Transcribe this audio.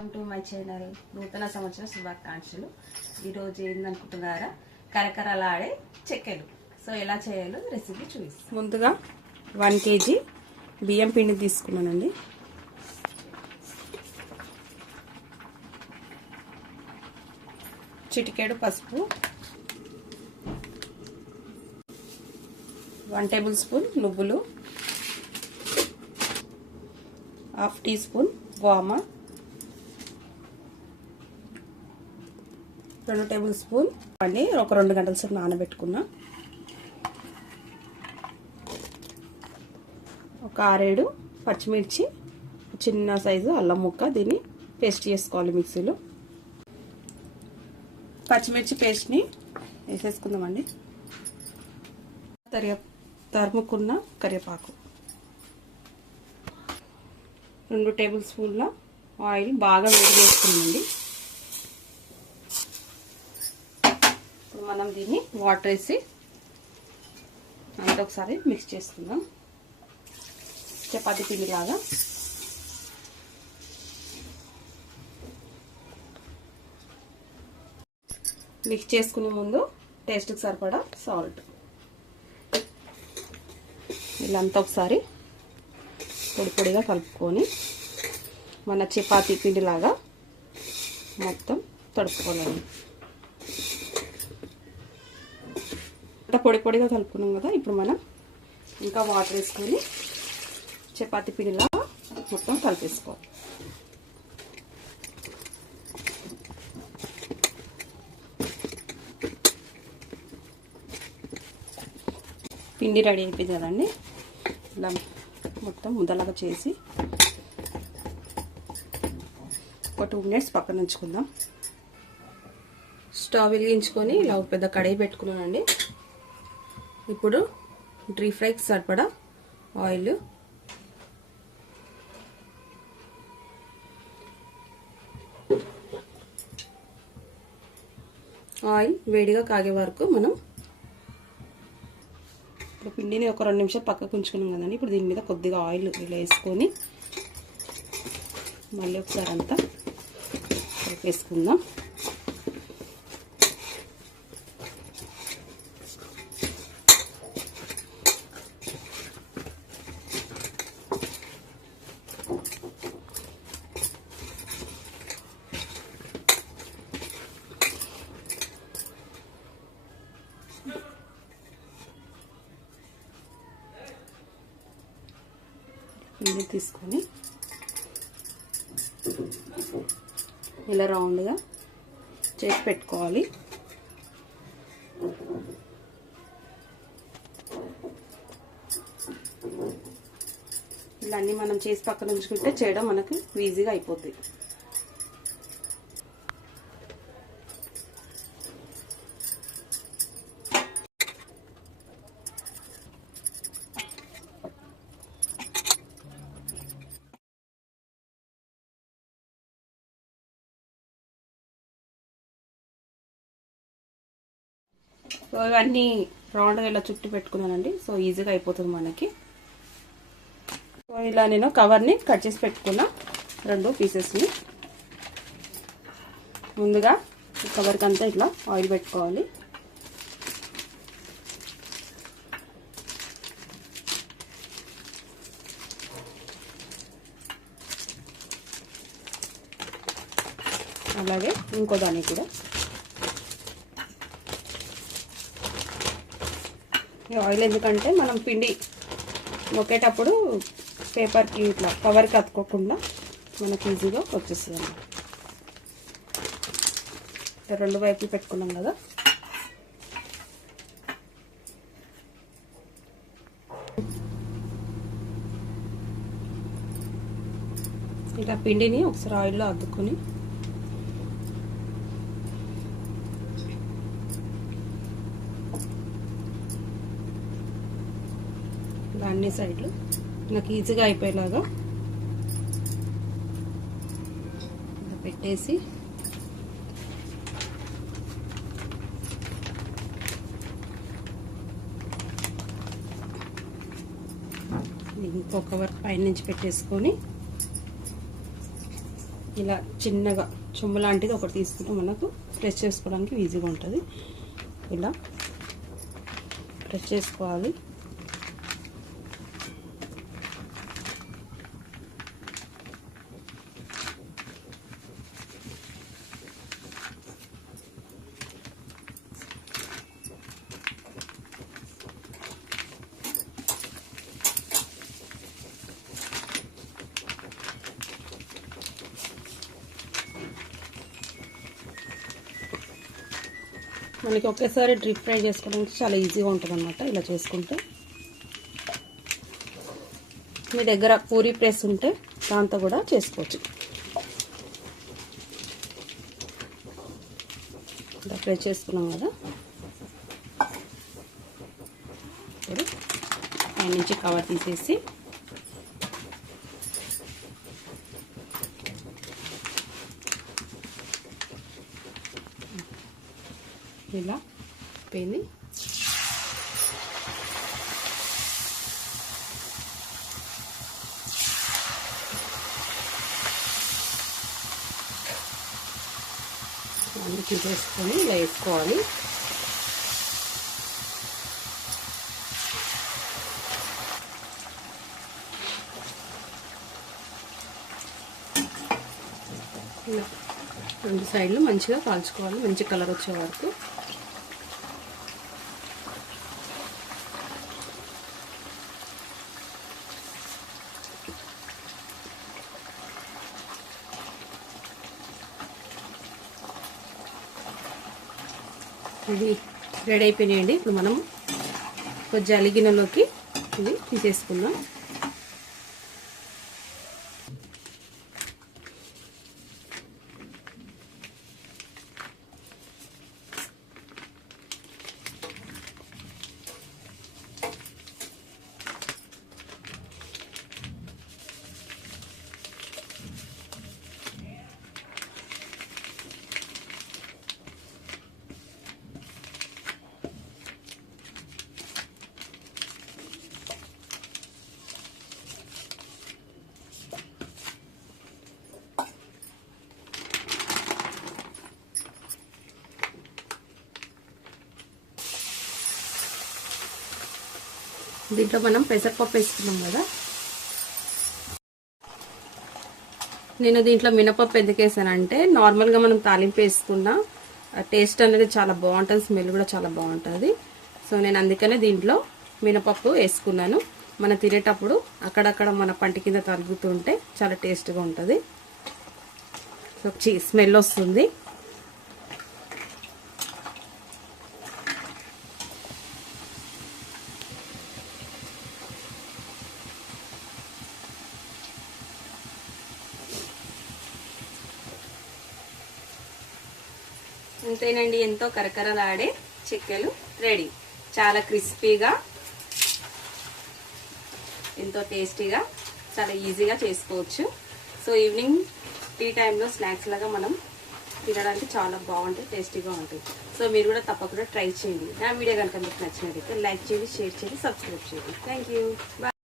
Welcome to my channel. నూతన సంవత్సర శుభాకాంక్షలు. ఈరోజు ఏందనుకుంటున్నారా, కరకరలాడే చెక్కలు. సో ఎలా చేయాలో రెసిపీ చూపిస్తాను. ముందుగా 1 kg బియ్యం పిండి తీసుకున్నానండి. చిటికెడు పసుపు, 1 టేబుల్ స్పూన్ నువ్వులు, 1/2 టీ స్పూన్ వామ, 2 టేబుల్ స్పూన్ అండి. ఒక 2 గంటల సేపు నానబెట్టుకున్నా. ఒక 6-7 పచ్చిమిర్చి, చిన్న సైజు అల్లం ముక్క. దీన్ని పేస్ట్ చేసుకోవాలి మిక్సీలో. పచ్చిమిర్చి పేస్ట్ని వేసేసుకుందామండి. తరుముకున్న కరివేపాకు, 2 టేబుల్ స్పూన్ల ఆయిల్ బాగా వేడి చేసుకుందండి. ఇప్పుడు మనం దీన్ని వాటర్ వేసి అంతా ఒకసారి మిక్స్ చేసుకుందాం. చపాతీ పిండి లాగా. మిక్స్ చేసుకునే ముందు టేస్ట్కి సరిపడా సాల్ట్. ఇలా అంతా ఒకసారి పొడి పొడిగా కలుపుకొని మన చపాతీ పిండి లాగా మొత్తం తడుపుకోవాలి. అంతా పొడి పొడిగా కలుపుకున్నాం కదా. ఇప్పుడు మనం ఇంకా వాటర్ వేసుకొని చపాతీ పిండిలా మొత్తం కలిపేసుకోవాలి. పిండి రెడీ అయిపోయింది కదండి. ఇలా మొత్తం ముద్దలాగా చేసి ఒక 2 మినిట్స్ పక్కన ఉంచుకుందాం. స్టవ్ వెలిగించుకొని ఇలా ఒక పెద్ద కడాయి పెట్టుకున్నానండి. ఇప్పుడు డీప్ ఫ్రైకి సరిపడా ఆయిల్, వేడిగా కాగే వరకు మనం ఇప్పుడు పిండిని ఒక 2 నిమిషాలు పక్కకు ఉంచుకున్నాం కదండి. ఇప్పుడు దీని మీద కొద్దిగా ఆయిల్ ఇలా వేసుకొని మళ్ళీ ఒకసారి అంతా కలిపేసుకుందాం. పిండి తీసుకొని ఇలా రౌండ్గా చేసి పెట్టుకోవాలి. ఇలా అన్నీ మనం చేసి పక్కన ఉంచుకుంటే చేయడం మనకు ఈజీగా అయిపోద్ది. సో ఇవన్నీ రౌండ్గా ఇలా చుట్టి పెట్టుకున్నానండి. సో ఈజీగా అయిపోతుంది మనకి. సో ఇలా నేను కవర్ని కట్ చేసి పెట్టుకున్నా 2 పీసెస్ని. ముందుగా ఈ కవర్కి అంతా ఇట్లా ఆయిల్ పెట్టుకోవాలి. అలాగే ఇంకో దానికి కూడా. ఈ ఆయిల్ ఎందుకంటే మనం పిండి నొక్కేటప్పుడు పేపర్కి ఇట్లా కవర్కి అతుక్కోకుండా మనకి ఈజీగా వచ్చేస్తుంది. 2 వైపులు పెట్టుకున్నాం కదా. ఇలా పిండిని ఒకసారి ఆయిల్లో అద్దుకొని అన్ని సైడ్లు నాకు ఈజీగా అయిపోయేలాగా పెట్టేసి ఇంకొక వర్క్ పైన నుంచి పెట్టేసుకొని ఇలా చిన్నగా చెంబు లాంటిది ఒకటి తీసుకుంటే మనకు ప్రెస్ చేసుకోవడానికి ఈజీగా ఉంటుంది. ఇలా ప్రెస్ చేసుకోవాలి. మనకి ఒకేసారి డ్రీప్ ఫ్రై చేసుకోవడానికి చాలా ఈజీగా ఉంటుంది అన్నమాట. ఇలా చేసుకుంటే మీ దగ్గర పూరీ ప్రెస్ ఉంటే దాంతో కూడా చేసుకోవచ్చు. ఇలా ఫ్రై చేసుకున్నాం కదా, ఇప్పుడు పై నుంచి కవర్ తీసేసి ఇలా పోయింది. అన్ని తీసేసుకొని ఇలా వేసుకోవాలి. ఇలా రెండు సైడ్లు మంచిగా కాల్చుకోవాలి, మంచి కలర్ వచ్చే వరకు. ఇది రెడీ అయిపోయినాయండి. ఇప్పుడు మనం కొంచెం అలిగినలోకి ఇది తీసేసుకుందాం. దీంట్లో మనం పెసరపప్పు వేసుకున్నాం కదా, నేను దీంట్లో మినపప్పు ఎందుకు వేసానంటే నార్మల్గా మనం తాలింపు వేసుకున్న టేస్ట్ అనేది చాలా బాగుంటుంది, స్మెల్ కూడా చాలా బాగుంటుంది. సో నేను అందుకనే దీంట్లో మినపప్పు వేసుకున్నాను. మనం తినేటప్పుడు అక్కడక్కడ మన పంటి కింద తరుగుతుంటే చాలా టేస్ట్గా ఉంటుంది. సో స్మెల్ వస్తుంది. అంతేనండి, ఎంతో కరకరలాడే చెక్కలు రెడీ. చాలా క్రిస్పీగా, ఎంతో టేస్టీగా, చాలా ఈజీగా చేసుకోవచ్చు. సో ఈవినింగ్ టీ టైంలో స్నాక్స్ లాగా మనం తినడానికి చాలా బాగుంటుంది, టేస్టీగా ఉంటుంది. సో మీరు కూడా తప్పకుండా ట్రై చేయండి. నా వీడియో కనుక మీకు నచ్చినట్లయితే లైక్ చేయండి, షేర్ చేయండి, సబ్స్క్రైబ్ చేయండి. Thank you.